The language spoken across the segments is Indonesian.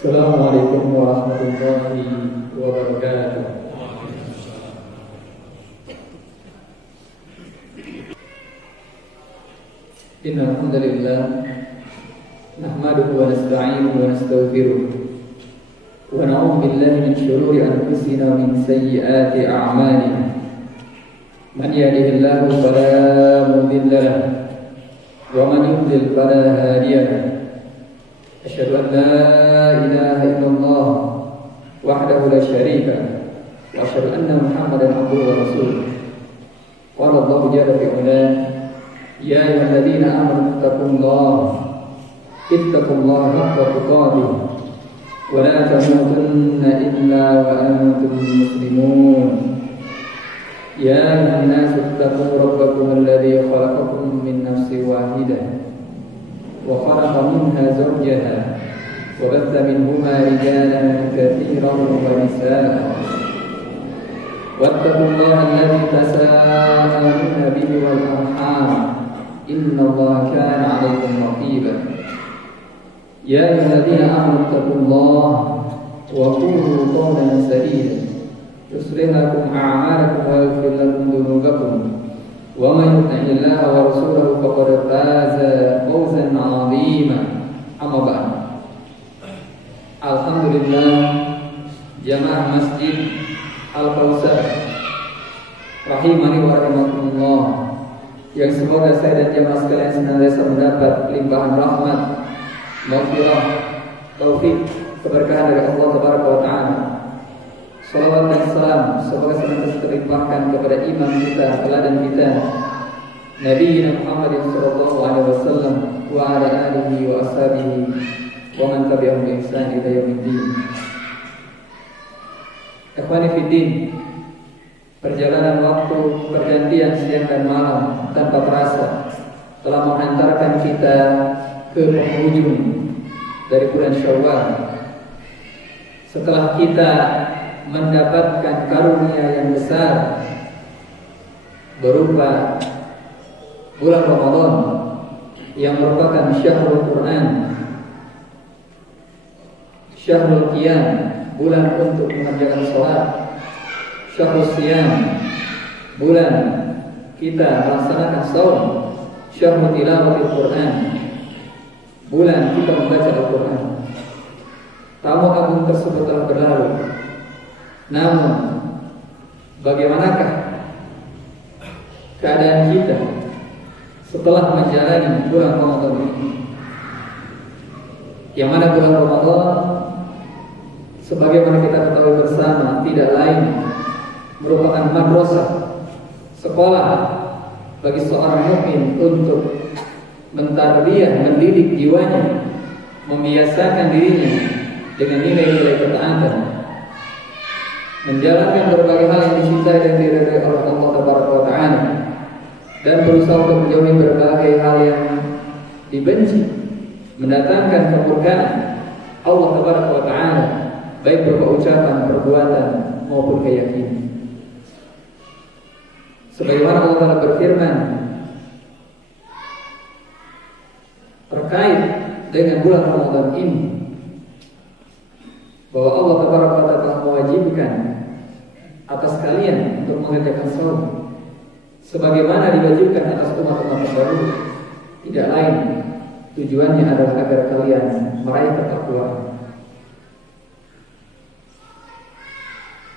Assalamualaikum warahmatullahi wabarakatuh. Innal hamdalillah nahmaduhu wa nasta'inuhu wa nastaghfiruh wa na'udzu billahi min shururi anfusina wa min sayyiati a'malina. Man yahdihillahu fala mudilla lahu wa man yudlil fala hadiya lahu. Asyhadu an la ilaha illallah wahdahu la syarika lahu wa asyhadu anna Muhammadan abduhu wa rasuluh. Qala Allahu jalla fi 'ala ya ayyuhalladzina amanu ittaqullaha haqqa tuqatih wa la tamutunna illa wa antum muslimun. Ya ayyuhan nasu ittaqu rabbakum alladzi khalaqakum min nafsin wahidah wa khalaqa minha zawjaha wa batha minhuma rijalan katsiran wa nisaa. Wattaqullaha alladzi tasaaluna bihi wal arham innallaha kana 'alaykum raqiba. Ya ayyuhalladzina amanu ittaqullaha wa qulu qawlan sadida yuslih lakum a'malakum wa yaghfir lakum dhunubakum wa man yuti'illaha wa rasulahu faqad faza fawzan 'azima. Amma ba'd. Alhamdulillah, jamaah Masjid Al-Kautsar rahimani wa rahimakumullah, yang semoga saya dan jamaah sekalian senantiasa mendapat limpahan rahmat, maghfirah, taufik, keberkahan dari Allah Tabaraka wa Ta'ala. Salawat dan salam semoga senantiasa terlimpahkan kepada imam kita, teladan kita, Nabi Muhammad sallallahu alaihi wasallam wa ala alihi wa ashabihi wa man tabi'ahum bi ihsan ila yaumiddin. Ikhwani fiddin, perjalanan waktu, pergantian siang dan malam tanpa terasa telah menghantarkan kita ke penghujung dari bulan Syawal. Setelah kita mendapatkan karunia yang besar berupa bulan Ramadan yang merupakan syahrul Quran, syahrul qiyam, bulan untuk mengerjakan sholat, syahrul siyam, bulan kita melaksanakan saum, syahrul tilawatil Quran, bulan kita membaca Al-Quran. Tamu agung tersebut telah berlalu. Namun bagaimanakah keadaan kita setelah menjalani bulan Ramadan ini? Yang mana bulan Ramadan, sebagaimana kita ketahui bersama, tidak lain merupakan madrasah, sekolah bagi seorang mukmin untuk mentarbiyah, mendidik jiwanya, membiasakan dirinya dengan nilai-nilai ketaatan, menjalankan berbagai hal yang dicintai dan diridhai oleh Allah Tabaraka wa Ta'ala, dan berusaha untuk menjauhi berbagai hal yang dibenci, mendatangkan kemurkaan Allah Tabaraka wa Ta'ala, baik berupa ucapan, perbuatan maupun keyakinan. Sebagaimana Allah Ta'ala berfirman terkait dengan bulan Ramadan ini, bahwa Allah Tabaraka wa Ta'ala telah mewajibkan atas kalian untuk mengerjakan saum sebagaimana diwajibkan atas umat-umat terdahulu. Tidak lain tujuannya adalah agar kalian meraih ketakwaan.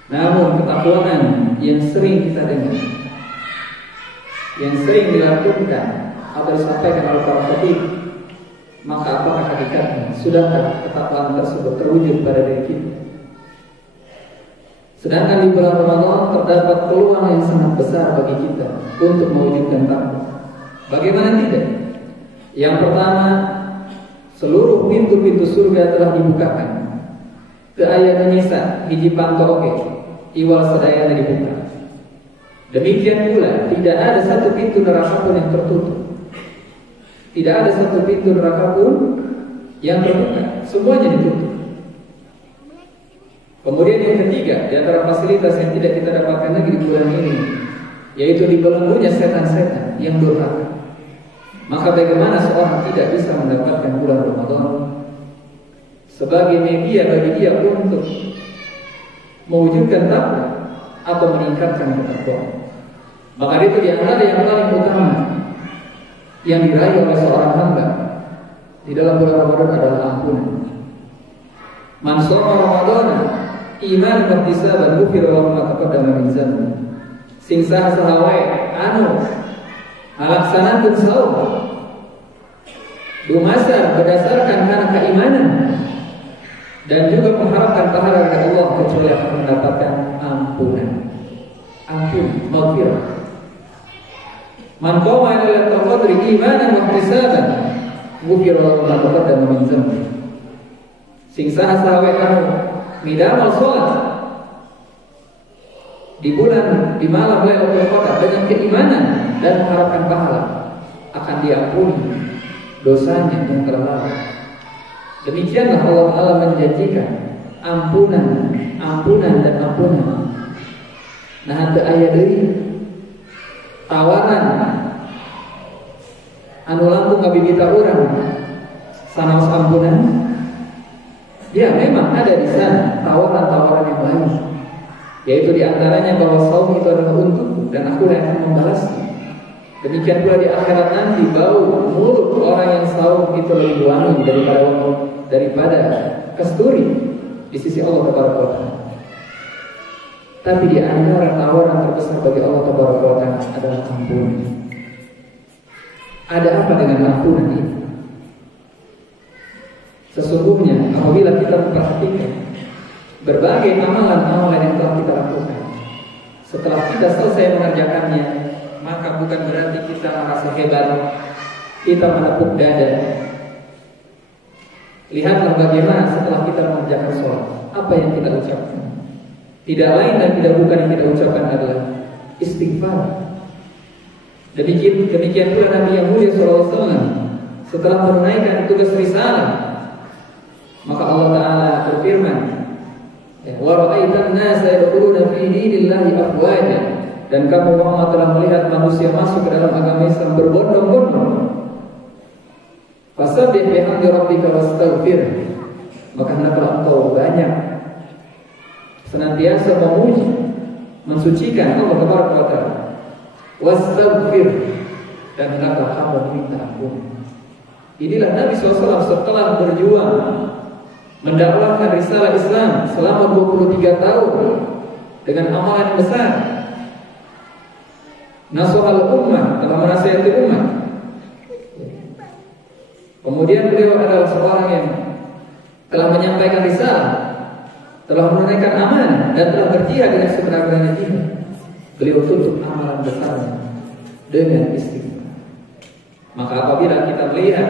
Namun ketakwaan yang sering kita dengar, yang sering dilakukan atau disampaikan oleh para khatib, maka apakah hakikatnya? Sudahkah ketakwaan tersebut terwujud pada diri kita? Sedangkan di bulan Ramadan terdapat peluang yang sangat besar bagi kita untuk mewujudkan takwa. Bagaimana tidak? Yang pertama, seluruh pintu-pintu surga telah dibukakan. Ke ayat Nisa hiji panto oke, iwal sadayana dibuka. Demikian pula tidak ada satu pintu neraka pun yang tertutup. Tidak ada satu pintu neraka pun yang terbuka, semuanya ditutup. Kemudian yang ketiga, di antara fasilitas yang tidak kita dapatkan lagi di bulan ini, yaitu dibelenggunya setan-setan yang durhaka. Maka bagaimana seorang tidak bisa mendapatkan bulan Ramadan sebagai media bagi dia untuk mewujudkan takwa atau meningkatkan ketakwaan. Maka itu di antara yang paling utama yang diraih oleh seorang hamba di dalam bulan Ramadan adalah ampunan. Man shoma Ramadan iman wa ihtisaban ghufira lahu ma taqaddama min dzanbi. Sing saha wae anu ngalaksanakeun saum dumasar berdasarkan karena keimanan dan juga mengharapkan pahala dari Allah, kecuali akan mendapatkan ampunan. Ampun, maghfirah. Man qama lailatul qadri imanan wa ihtisaban ghufira lahu ma taqaddama min dzanbi. Sing saha wae anu midamel salat di malam Lailatul Qadar dengan keimanan dan mengharapkan pahala, akan diampuni dosanya yang telah lalu. Demikianlah Allah Ta'ala menjanjikan ampunan dan ampunan. Nah, ada ayat dari tawaran anu langkung ngabibita urang sanaos ampunan. Ya, memang ada di sana tawaran-tawaran yang lain, yaitu diantaranya bahwa saum itu adalah untukku dan aku yang akan membalasnya. Demikian pula di akhirat nanti bau mulut orang yang saum itu lebih wangi daripada kasturi di sisi Allah Tabaraka wa Ta'ala. Tapi di antara tawaran terbesar bagi Allah Tabaraka wa Ta'ala adalah ampunan. Ada apa dengan ampunan ini? Sesungguhnya apabila kita memperhatikan berbagai amalan-amalan yang telah kita lakukan, setelah kita selesai mengerjakannya, maka bukan berarti kita merasa hebat, kita menepuk dada. Lihatlah bagaimana setelah kita mengerjakan sholat, apa yang kita ucapkan. Tidak lain dan tidak bukan yang kita ucapkan adalah istighfar. Demikian pula Nabi yang mulia SAW setelah menunaikan tugas risalah, maka Allah Ta'ala berfirman, wa ra'aitan nasa yadkhuluna fi dinillahi afwaja, dan kamu Muhammad telah melihat manusia masuk ke dalam agama Islam berbondong-bondong. Fasabbih bihamdi rabbika wastaghfir, maka hendaklah engkau banyak senantiasa memuji, mensucikan Allah Tabaraka wa Ta'ala. Wastaghfir, dan hendaklah kamu minta ampun. Inilah Nabi SAW setelah berjuang mendakwahkan risalah Islam selama 23 tahun dengan amalan yang besar. Nasuhal ummah, telah menasihati umat. Kemudian beliau adalah seorang yang telah menyampaikan risalah, telah menunaikan amanah dan telah berjihad dengan sebenar-benarnya jihad. Beliau tutup amalan besarnya dengan istighfar. Maka apabila kita melihat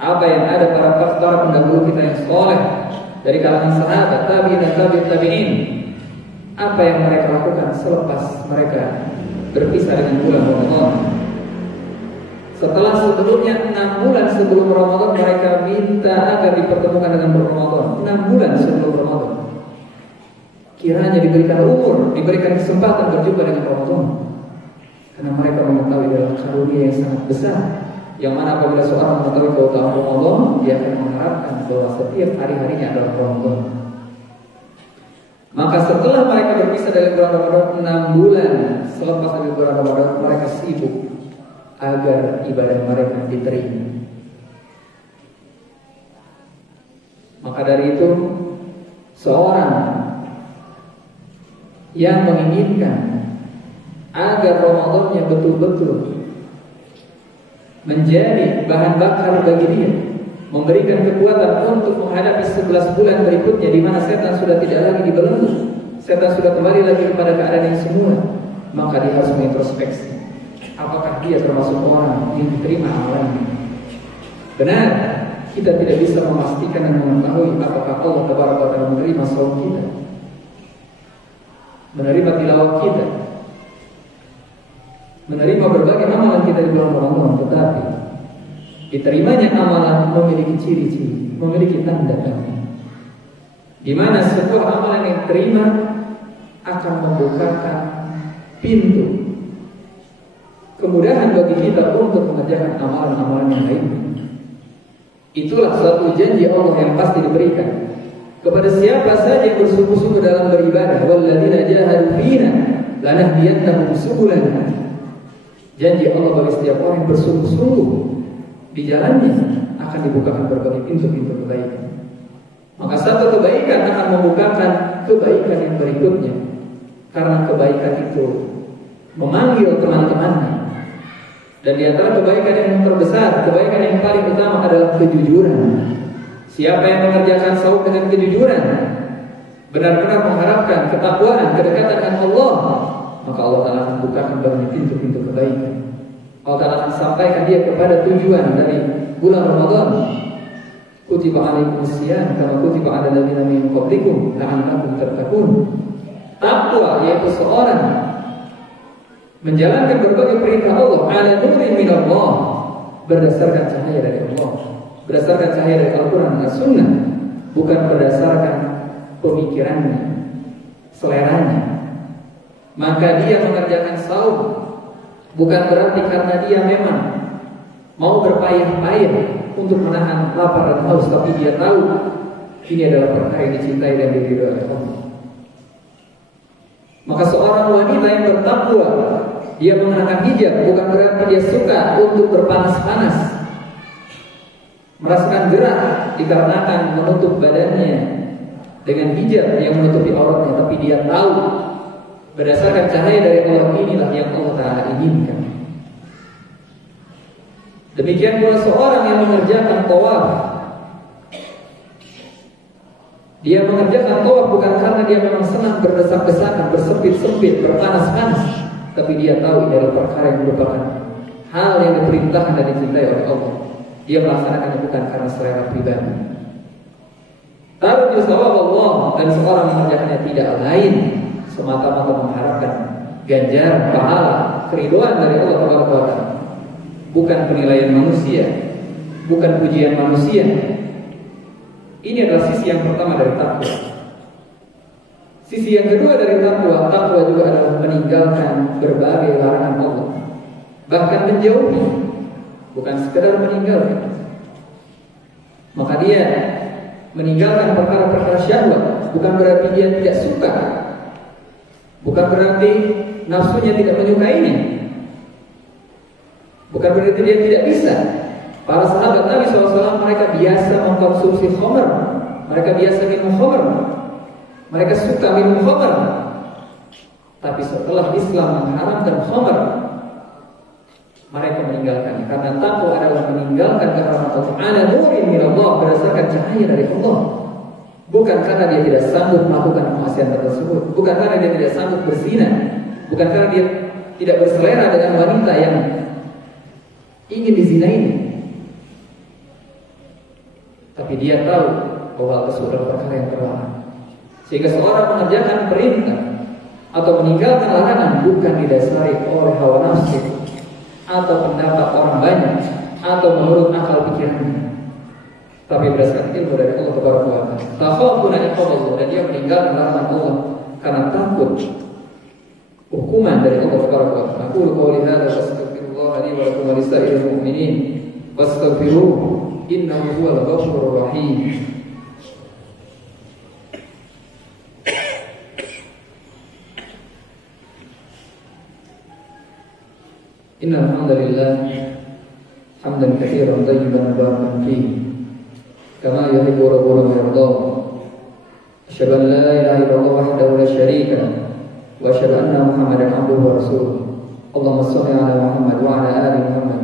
apa yang ada para pendahulu kita yang soleh dari kalangan sahabat, tabi'in dan tabi'in, apa yang mereka lakukan selepas mereka berpisah dengan bulan Ramadan. Setelah sebelumnya 6 bulan sebelum Ramadan mereka minta agar dipertemukan dengan bulan Ramadan. 6 bulan sebelum Ramadan kiranya diberikan umur, diberikan kesempatan berjumpa dengan Ramadan, karena mereka mengetahui dalam karunia yang sangat besar, yang mana apabila seorang mengetahui keutamaan Ramadan, dia akan mengharapkan bahwa setiap hari-harinya adalah Ramadan. Maka setelah mereka berpisah dari bulan Ramadan 6 bulan selepas dari bulan Ramadan, mereka sibuk agar ibadah mereka diterima. Maka dari itu, seorang yang menginginkan agar Ramadannya betul-betul menjadi bahan bakar bagi dia, memberikan kekuatan untuk menghadapi 11 bulan berikutnya di mana setan sudah tidak lagi dibelenggu, setan sudah kembali lagi kepada keadaan yang semula, maka dia harus mengintrospeksi apakah dia termasuk orang yang diterima amalannya. Benar, kita tidak bisa memastikan dan mengetahui apakah Allah Tabaraka wa Ta'ala menerima saum kita, menerima tilawah kita, menerima berbagai amalan kita di bulan Ramadan. Tetapi diterimanya amalan memiliki ciri-ciri, memiliki tanda-tanda, di mana sebuah amalan yang diterima akan membukakan pintu kemudahan bagi kita untuk mengerjakan amalan-amalan yang lain. Itulah suatu janji Allah yang pasti diberikan kepada siapa saja yang bersungguh-sungguh dalam beribadah. Walladzina jahadu fina lanahdiyannahum subulana. Janji Allah bagi setiap orang yang bersungguh-sungguh di jalannya akan dibukakan berbagai pintu-pintu kebaikan. Maka satu kebaikan akan membukakan kebaikan yang berikutnya. Karena kebaikan itu memanggil teman-temannya. Dan di antara kebaikan yang terbesar, kebaikan yang paling utama adalah kejujuran. Siapa yang mengerjakan saum dengan kejujuran, benar-benar mengharapkan ketakwaan, kedekatan dengan Allah, maka Allah Ta'ala akan bukakan banyak pintu-pintu kebaikan. Allah Ta'ala akan sampaikan dia kepada tujuan dari bulan Ramadan. Kutiba alaikumus syiyam kama kutiba alal ladzina min qablikum la'allakum tattaqun. Takwa yaitu seorang menjalankan berbagai perintah Allah ala nurin min Allah, berdasarkan cahaya dari Allah, berdasarkan cahaya dari Al-Quran dan Sunnah, bukan berdasarkan pemikirannya, seleranya. Maka dia mengerjakan saum bukan berarti karena dia memang mau berpayah-payah untuk menahan lapar dan haus, tapi dia tahu ini adalah perkara yang dicintai dan diridhoi oleh Allah. Maka seorang wanita yang bertakwa, dia mengenakan hijab bukan berarti dia suka untuk berpanas-panas, merasakan gerah dikarenakan menutup badannya dengan hijab yang menutupi auratnya, tapi dia tahu berdasarkan cahaya dari Allah inilah yang Allah Ta'ala inginkan. Demikian pula seorang yang mengerjakan tawaf, dia mengerjakan tawaf bukan karena dia memang senang berdesak-desakan, bersempit-sempit, berpanas-panas, tapi dia tahu ini adalah perkara yang merupakan hal yang diperintahkan dan dicintai oleh Allah. Dia melaksanakannya bukan karena selera pribadi. Tarju sawab Allah, dan seorang mengerjakannya tidak lain semata-mata mengharapkan ganjaran, pahala, keridhaan dari Allah Taala. Bukan penilaian manusia, bukan pujian manusia. Ini adalah sisi yang pertama dari takwa. Sisi yang kedua dari takwa, takwa juga adalah meninggalkan berbagai larangan Allah, bahkan menjauhi, bukan sekedar meninggalkan. Maka dia meninggalkan perkara-perkara syahwat, bukan berarti dia tidak suka, bukan berarti nafsunya tidak menyukainya, bukan berarti dia tidak bisa. Para sahabat Nabi SAW mereka biasa mengkonsumsi khamr, mereka biasa minum khamr, mereka suka minum khamr. Tapi setelah Islam mengharamkan khamr, mereka meninggalkannya. Karena takwa adalah meninggalkan karena Allah Ta'ala nurin min Allah, berdasarkan cahaya dari Allah. Bukan karena dia tidak sanggup melakukan kemaksiatan tersebut, bukan karena dia tidak sanggup berzina, bukan karena dia tidak berselera dengan wanita yang ingin dizinainya, tapi dia tahu bahwa hal tersebut adalah perkara yang terlarang. Sehingga seorang mengerjakan perintah atau meninggalkan larangan bukan didasari oleh hawa nafsu atau pendapat orang banyak atau menurut akal pikirannya, tapi berdasarkan ilmu dari Allah Subhanahu wa Ta'ala. Takhafuna iqaballah, dan dia meninggalkan larangan Allah karena takut hukuman dari Allah Subhanahu wa Ta'ala. Aku qouli hadza wa astaghfirullah li wa lakum wa lisa'iril mu'minin wastaghfiruhu innahu huwal ghafurur rahim. Innal hamdalillah hamdan katsiran thayyiban mubarakan fihi kama yuhibbu rabbuna wa yarda. Asyhadu an la ilaha illallah wahdahu la syarika lahu wa asyhadu anna Muhammadan abduhu wa rasuluh. Allahumma shalli ala Muhammad wa ala ali Muhammad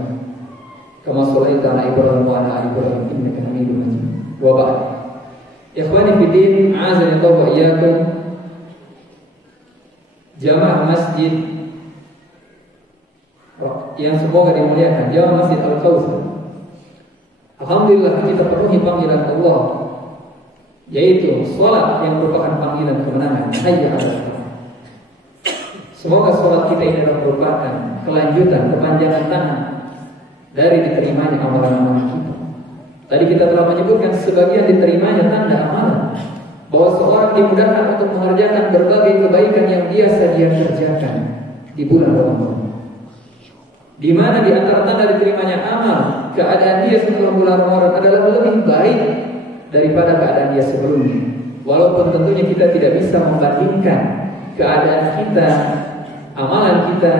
kama shallaita ala Ibrahim wa ala ali Ibrahim innaka Hamidum Majid. Wa ba'd. Ikhwani fi din, a'azzani Allah wa iyyakum. Jamaah masjid yang semoga dimuliakan, jamaah Masjid Al-Kautsar. Alhamdulillah kita penuhi panggilan Allah, yaitu salat yang merupakan panggilan kemenangan. Hayya 'alal falah. Semoga salat kita ini adalah merupakan kelanjutan, kepanjangan tangan dari diterimanya amalan-amalan kita. Tadi kita telah menyebutkan sebagian diterimanya tanda amalan, bahwa seorang dimudahkan untuk mengerjakan berbagai kebaikan yang biasa dia kerjakan di bulan Ramadan. Di mana di antara tanda diterimanya amal keadaan dia setelah bulan Ramadan adalah lebih baik daripada keadaan dia sebelumnya. Walaupun tentunya kita tidak bisa membandingkan keadaan kita, amalan kita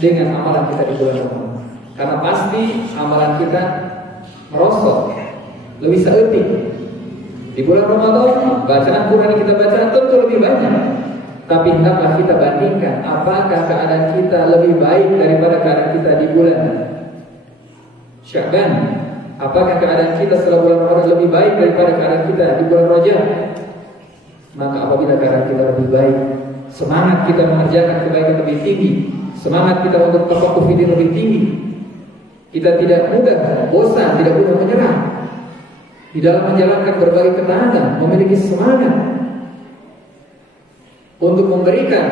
dengan amalan kita di bulan Ramadan. Karena pasti amalan kita merosot, lebih seetik. Di bulan Ramadan bacaan Quran yang kita baca tentu lebih banyak. Tapi hendaklah kita bandingkan apakah keadaan kita lebih baik daripada keadaan kita di bulan Sya'ban. Apakah keadaan kita setelah bulan Ramadan lebih baik daripada keadaan kita di bulan Rajab? Maka apabila keadaan kita lebih baik, semangat kita mengerjakan kebaikan lebih tinggi, semangat kita untuk tafaqquh fi din lebih tinggi. Kita tidak mudah bosan, tidak mudah menyerah di dalam menjalankan berbagai ketaatan, memiliki semangat untuk memberikan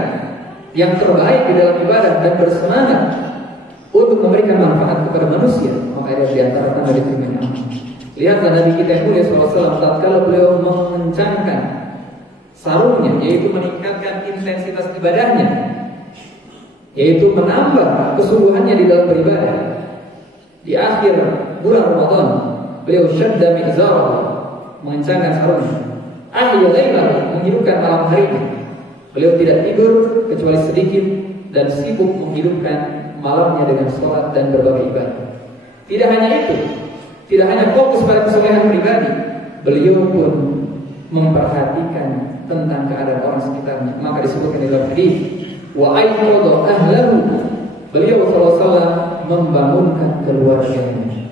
yang terbaik di dalam ibadah dan bersemangat untuk memberikan manfaat kepada manusia. Maka ini di antara tanda diterimanya amal. Lihatlah Nabi kita yang mulia SAW tatkala beliau mengencangkan sarungnya, yaitu meningkatkan intensitas ibadahnya, yaitu menambah kesungguhannya di dalam beribadah. Di akhir bulan Ramadan beliau syadda mizarahu, mengencangkan sarungnya, ahya lailahu, menghidupkan malam harinya. Beliau tidak tidur kecuali sedikit dan sibuk menghidupkan malamnya dengan sholat dan berbagai ibadah. Tidak hanya itu, tidak hanya fokus pada kesolehan pribadi, beliau pun memperhatikan tentang keadaan orang sekitarnya. Maka disebutkan di dalam hadis, wa aiqadha ahlahu, beliau SAW membangunkan keluarganya.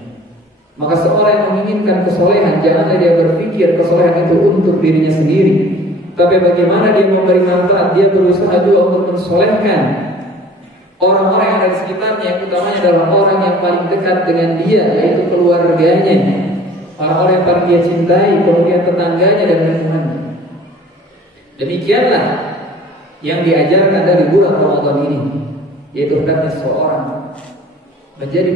Maka seorang yang menginginkan kesolehan, janganlah dia berpikir kesolehan itu untuk dirinya sendiri, tapi bagaimana dia memberi manfaat. Dia berusaha juga untuk mensolehkan orang-orang yang ada di sekitarnya, yang utamanya adalah orang yang paling dekat dengan dia, yaitu keluarganya, orang-orang yang paling dia cintai, kemudian tetangganya dan lingkungannya. Demikianlah yang diajarkan dari bulan Ramadan ini, yaitu hendaknya seorang menjadi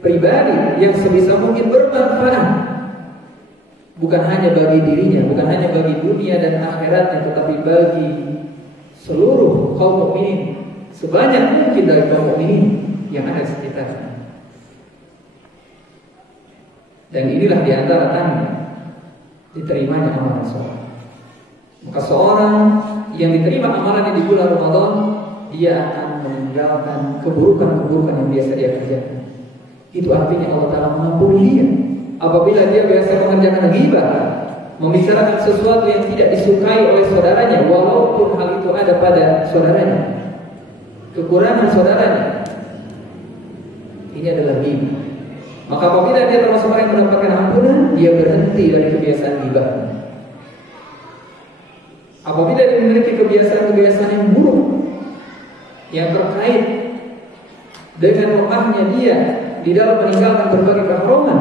pribadi yang sebisa mungkin bermanfaat, bukan hanya bagi dirinya, bukan hanya bagi dunia dan akhiratnya, tetapi bagi seluruh kaum mukminin, sebanyak mungkin dari kaum mukminin yang ada di sekitarnya. Dan inilah di antara tanda diterimanya amalan seorang. Maka seorang yang diterima amalannya di bulan Ramadan, dia akan meninggalkan keburukan-keburukan yang biasa dia kerjakan. Itu artinya Allah Ta'ala mengampuni dia. Apabila dia biasa mengerjakan ghibah, membicarakan sesuatu yang tidak disukai oleh saudaranya, walaupun hal itu ada pada saudaranya, kekurangan saudaranya, ini adalah ghibah. Maka apabila dia termasuk orang yang mendapatkan ampunan, dia berhenti dari kebiasaan ghibah. Apabila dia memiliki kebiasaan-kebiasaan yang buruk yang terkait dengan lemahnya dia di dalam meninggalkan berbagai keharaman,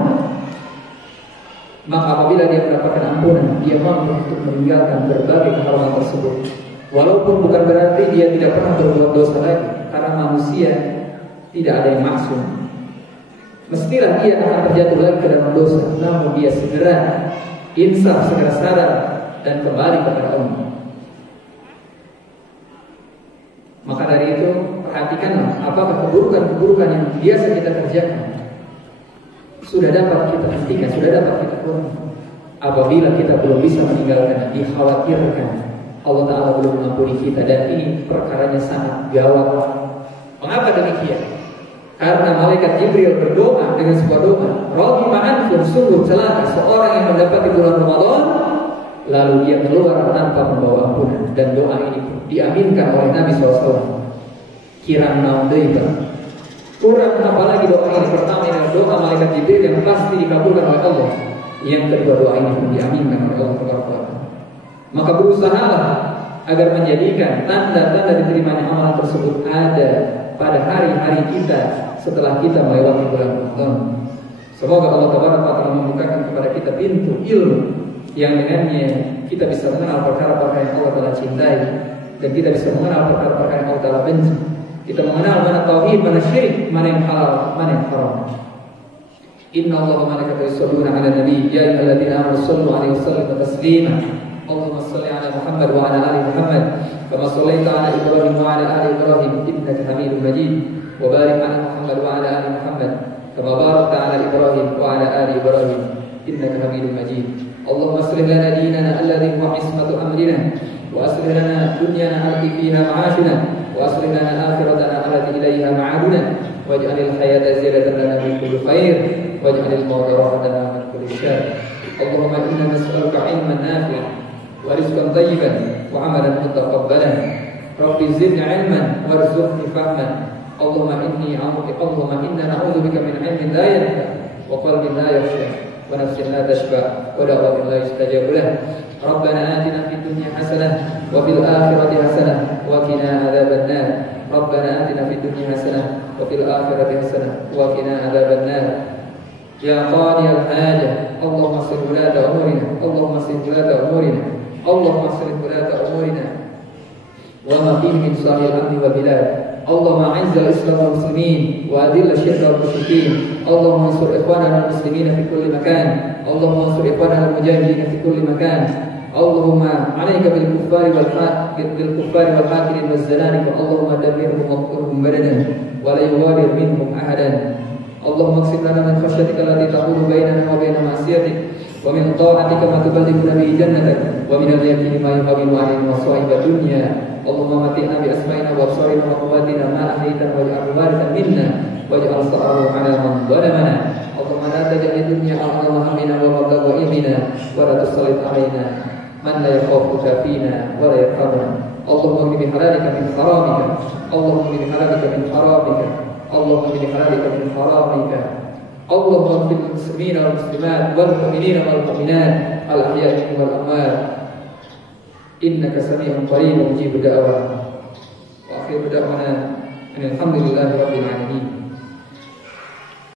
maka apabila dia mendapatkan ampunan, dia mampu untuk meninggalkan berbagai keharaman tersebut. Walaupun bukan berarti dia tidak pernah berbuat dosa lagi, karena manusia tidak ada yang maksum. Mestilah dia akan terjatuh lagi ke dalam dosa, namun dia segera insaf, segera sadar dan kembali kepada Allah. Maka dari itu perhatikanlah apakah keburukan-keburukan yang biasa kita kerjakan sudah dapat kita hentikan, sudah dapat kita kurangi. Apabila kita belum bisa meninggalkan, dikhawatirkan Allah Ta'ala belum mengampuni kita, dan ini perkaranya sangat gawat. Mengapa demikian? Karena malaikat Jibril berdoa dengan sebuah doa, Rabbi ma'ankum, sungguh celaka seorang yang mendapati bulan Ramadan lalu dia keluar tanpa membawa ampunan. Dan doa ini diaminkan oleh Nabi SAW. Kirang naudaiba, kurang apalagi doa ini. Pertama adalah doa malaikat Jibril yang pasti dikabulkan oleh Allah. Yang kedua, doa ini pun diaminkan oleh Allah Taala. Maka berusahalah agar menjadikan tanda-tanda diterimanya amalan tersebut ada pada hari-hari kita setelah kita melewati bulan Ramadan. Semoga Allah Taala membukakan kepada kita pintu ilmu yang dengannya kita bisa mengenal perkara-perkara yang Allah Taala cintai, dan kita bisa mengenal perkara-perkara yang Allah Taala benci. Kita mengenal mana tauhid, mana syirik, mana yang halal, mana yang haram. Inna Allah wa malaikatahu yusholluna 'alan nabi, ya ayyuhalladzina amanu shallu 'alaihi wa sallimu taslima. Allahumma shalli 'ala Muhammad wa 'ala ali Muhammad kama shallaita 'ala Ibrahim wa 'ala ali Ibrahim innaka Hamidum Majid. Wa barik 'ala Muhammad wa 'ala ali Muhammad كما باركت على إبراهيم وعلى آل إبراهيم إنك حميد مجيد. اللهم اصلح لنا ديننا الذي هو عصمة أمرنا، وأصلح لنا دنيانا التي فيها معاشنا، وأصلح لنا آخرتنا التي إليها معادنا، واجعل الحياة زيادة لنا من كل خير، واجعل الموت راحة لنا من كل شر. اللهم إنا نسألك علما نافعا ورزقا طيبا وعملا متقبلا. رب زدني علما وارزقني فهما. اللهم إنا نعوذ بك من علم لا ينفع وقلب لا يخشع ونفس لا تشبع ودعوة لا يستجاب له. ربنا آتنا في الدنيا حسنة وفي الآخرة حسنة وقنا عذاب النار. ربنا آتنا في الدنيا حسنة وفي الآخرة حسنة وقنا عذاب النار. يا قاضي الحاجة اللهم اصلح ولاة أمورنا، اللهم اصلح ولاة أمورنا، اللهم اصلح ولاة أمورنا وما فيه من صالح الأمن والبلاد. اللهم أعز الإسلام والمسلمين وأذل الشرك والمشركين. اللهم انصر إخواننا المسلمين في كل مكان. اللهم انصر إخواننا المجاهدين في كل مكان. اللهم عليك بالكفار والحاكمين والزنادقة. اللهم دمرهم واقتلهم بدنا ولا يغادر منهم أحدا. اللهم اقسم لنا من خشيتك التي تحول بيننا وبين معصيتك، ومن طاعتك ما تبلغنا به جنتك، ومن اليقين ما يهون علينا مصائب الدنيا. اللهم متعنا بأسمائنا وأبصارنا وقواتنا ما أحييتنا واجعله وارثا منا واجعل ثأره على من ظلمنا. اللهم لا تجعل الدنيا أعظم همنا ومبلغ علمنا ولا تسلط علينا من لا يخافك فينا ولا يرحمنا. اللهم اغفر بحلالك من حرامك، اللهم اغفر بحلالك من حرامك، اللهم اغفر بحلالك من حرامك. اللهم اغفر للمسلمين والمسلمات والمؤمنين والمؤمنات الأحياء منهم والأموات إنك سميع قريب مجيب الدعوات. وآخر دعوانا أن الحمد لله رب العالمين.